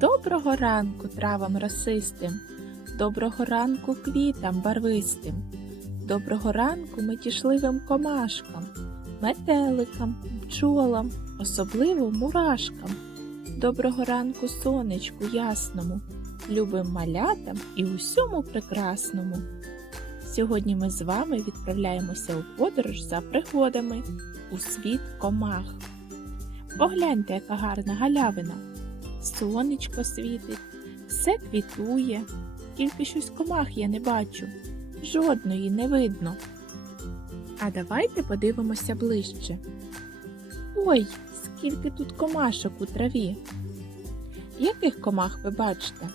Доброго ранку травам росистим, доброго ранку квітам барвистим, доброго ранку метішливим комашкам, метеликам, бджолам, особливо мурашкам. Доброго ранку сонечку ясному, любим малятам і усьому прекрасному. Сьогодні ми з вами відправляємося у подорож за пригодами у світ комах. Погляньте, яка гарна галявина. Сонечко світить, все квітує, тільки щось комах я не бачу, жодної не видно. А давайте подивимося ближче. Ой, скільки тут комашок у траві. Яких комах ви бачите?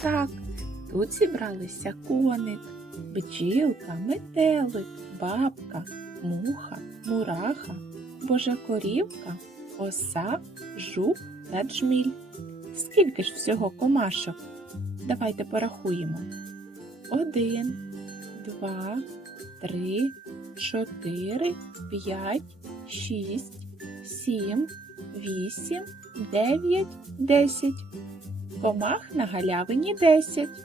Так, тут зібралися коник, бджілка, метелик, бабка, муха, мураха, божакорівка, оса, жук та джміль. Скільки ж всього комашок? Давайте порахуємо. Один, два, три, чотири, п'ять, шість, сім, вісім, дев'ять, десять. Комах на галявині десять.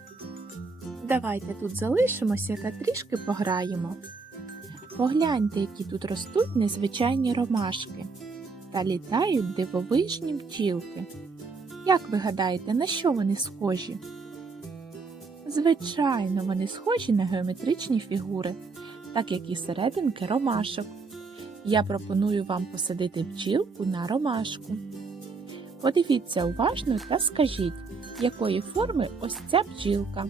Давайте тут залишимося та трішки пограємо. Погляньте, які тут ростуть незвичайні ромашки та літають дивовижні бджілки. Як ви гадаєте, на що вони схожі? Звичайно, вони схожі на геометричні фігури, так як і серединки ромашок. Я пропоную вам посадити бджілку на ромашку. Подивіться уважно та скажіть, якої форми ось ця бджілка.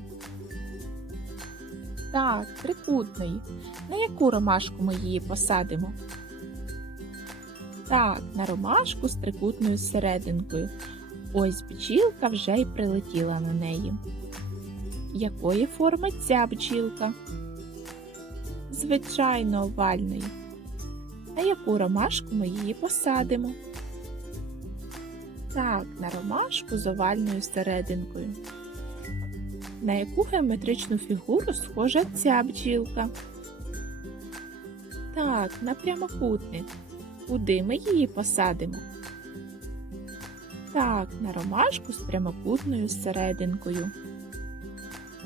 Так, трикутної. На яку ромашку ми її посадимо? Так, на ромашку з трикутною серединкою. Ось бджілка вже й прилетіла на неї. Якої форми ця бджілка? Звичайно, овальної. На яку ромашку ми її посадимо? Так, на ромашку з овальною серединкою. На яку геометричну фігуру схожа ця бджілка? Так, на прямокутник. Куди ми її посадимо? Так, на ромашку з прямокутною серединкою.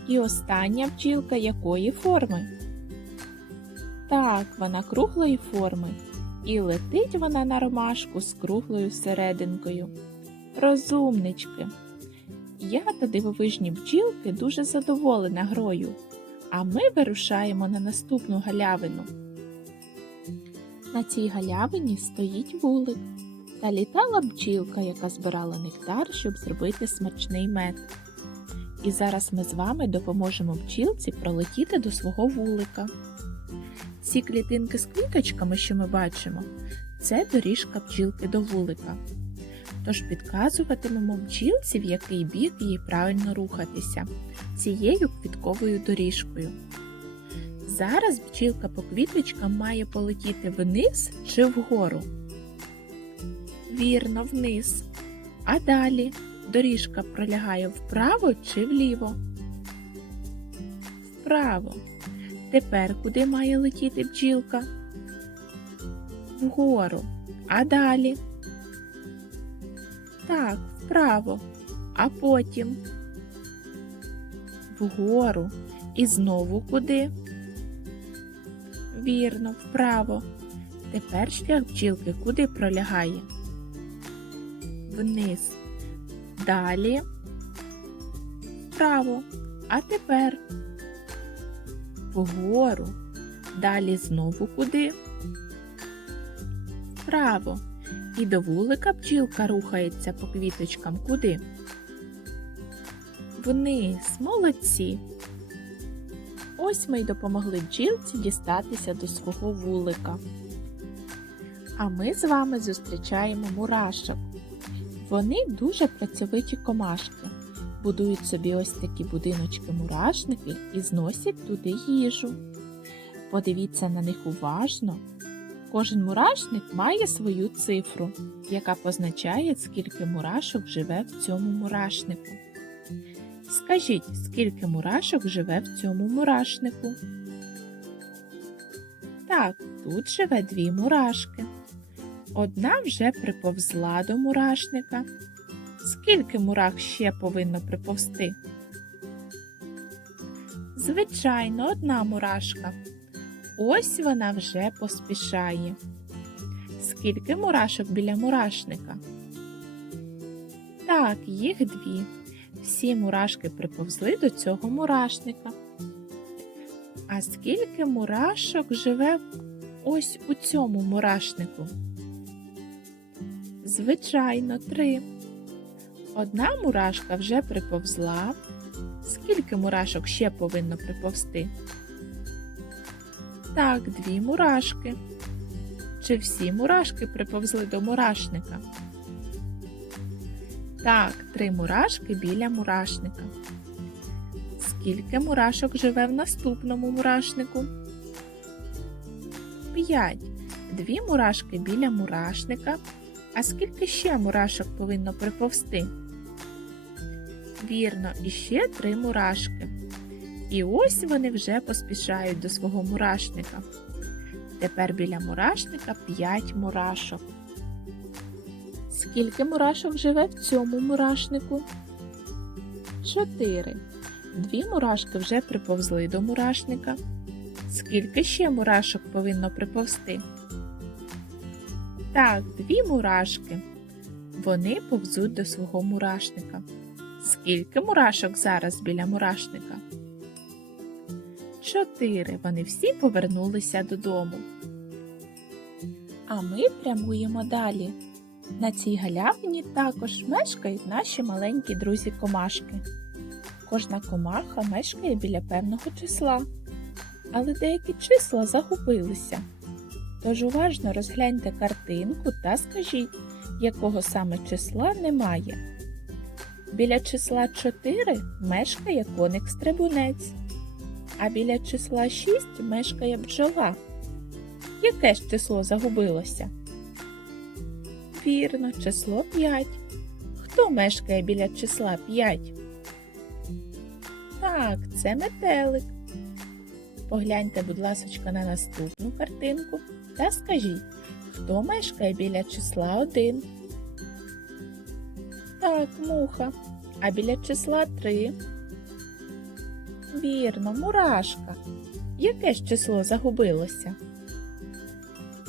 І остання бджілка якої форми? Так, вона круглої форми. І летить вона на ромашку з круглою серединкою. Розумнички. Я та дивовижні бджілки дуже задоволена грою, а ми вирушаємо на наступну галявину. На цій галявині стоїть вулик та літала бджілка, яка збирала нектар, щоб зробити смачний мед. І зараз ми з вами допоможемо бджілці пролетіти до свого вулика. Ці клітинки з квіточками, що ми бачимо, це доріжка бджілки до вулика. Тож підказуватимемо бджілці, в який бік їй правильно рухатися цією квітковою доріжкою. Зараз бджілка по квіточкам має полетіти вниз чи вгору. Вірно, вниз. А далі доріжка пролягає вправо чи вліво. Вправо. Тепер куди має летіти бджілка? Вгору. А далі? Так, вправо. А потім вгору. І знову куди? Вірно, вправо. Тепер шлях бджілки куди пролягає? Вниз. Далі. Вправо. А тепер вгору. Далі знову куди? Вправо. І до вулика бджілка рухається по квіточкам куди? Вниз, молодці. Ось ми й допомогли бджілці дістатися до свого вулика. А ми з вами зустрічаємо мурашок. Вони дуже працьовиті комашки. Будують собі ось такі будиночки-мурашники і зносять туди їжу. Подивіться на них уважно. Кожен мурашник має свою цифру, яка позначає, скільки мурашок живе в цьому мурашнику. Скажіть, скільки мурашок живе в цьому мурашнику? Так, тут живе дві мурашки. Одна вже приповзла до мурашника, Скільки мурах ще повинно приповзти? Звичайно, одна мурашка. Ось вона вже поспішає. Скільки мурашок біля мурашника? Так, їх дві. Всі мурашки приповзли до цього мурашника. А скільки мурашок живе ось у цьому мурашнику? Звичайно, три. Одна мурашка вже приповзла. Скільки мурашок ще повинно приповзти? Так, дві мурашки. Чи всі мурашки приповзли до мурашника? Так, три мурашки біля мурашника. Скільки мурашок живе в наступному мурашнику? П'ять. Дві мурашки біля мурашника. А скільки ще мурашок повинно приповзти? Вірно, іще три мурашки. І ось вони вже поспішають до свого мурашника. Тепер біля мурашника п'ять мурашок. Скільки мурашок живе в цьому мурашнику? Чотири. Дві мурашки вже приповзли до мурашника. Скільки ще мурашок повинно приповзти? Так, дві мурашки. Вони повзуть до свого мурашника. Скільки мурашок зараз біля мурашника? Чотири. Вони всі повернулися додому. А ми прямуємо далі. На цій галявині також мешкають наші маленькі друзі комашки. Кожна комаха мешкає біля певного числа, але деякі числа загубилися. Тож уважно розгляньте картинку та скажіть, якого саме числа немає. Біля числа 4 мешкає коник стрибунець, а біля числа 6 мешкає бджола. Яке ж число загубилося? Вірно, число 5. Хто мешкає біля числа 5? Так, це метелик. Погляньте, будь ласочка, на наступну картинку та скажіть, хто мешкає біля числа 1? Так, муха. А біля числа 3? Вірно, мурашка. Яке ж число загубилося?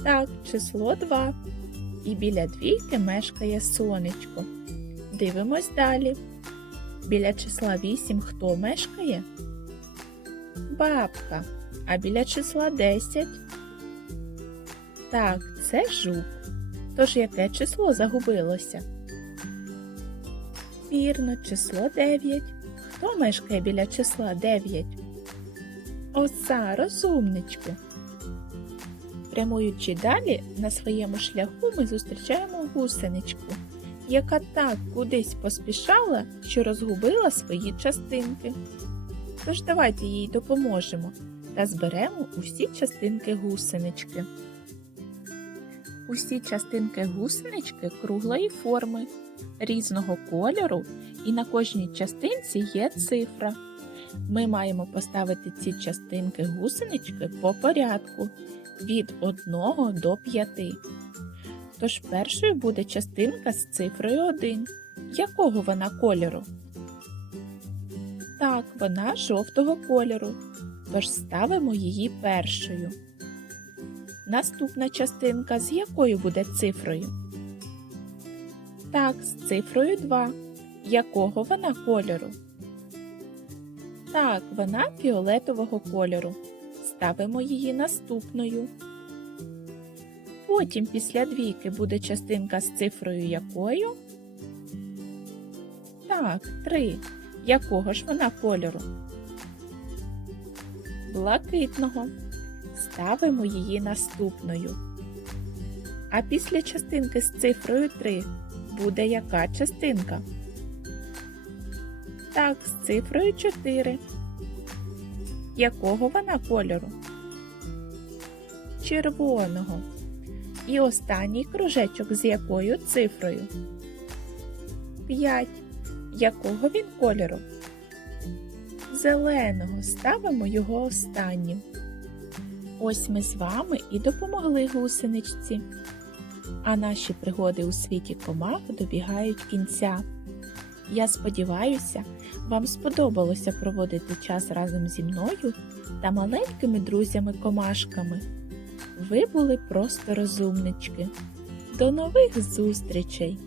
Так, число 2. І біля двійки мешкає сонечко. Дивимось далі. Біля числа 8 хто мешкає? Бабка. А біля числа 10? Так, це жук. Тож яке число загубилося? Вірно, число 9. Хто мешкає біля числа 9? Оса, розумничку. Прямуючи далі, на своєму шляху ми зустрічаємо гусеничку, яка так кудись поспішала, що розгубила свої частинки. Тож давайте їй допоможемо та зберемо усі частинки гусенички. Усі частинки гусенички круглої форми, різного кольору, і на кожній частинці є цифра. Ми маємо поставити ці частинки гусенички по порядку від 1 до 5. Тож першою буде частинка з цифрою 1. Якого вона кольору? Так, вона жовтого кольору. Тож ставимо її першою. Наступна частинка з якою буде цифрою? Так, з цифрою 2. Якого вона кольору? Так, вона фіолетового кольору. Ставимо її наступною. Потім після двійки буде частинка з цифрою якою? Так, 3. Якого ж вона кольору? Блакитного. Ставимо її наступною. А після частинки з цифрою 3 буде яка частинка? Так, з цифрою 4. Якого вона кольору? Червоного. І останній кружечок з якою цифрою? 5. Якого він кольору? Зеленого. Ставимо його останнім. Ось ми з вами і допомогли гусеничці. А наші пригоди у світі комах добігають кінця. Я сподіваюся, вам сподобалося проводити час разом зі мною та маленькими друзями-комашками. Ви були просто розумнички. До нових зустрічей!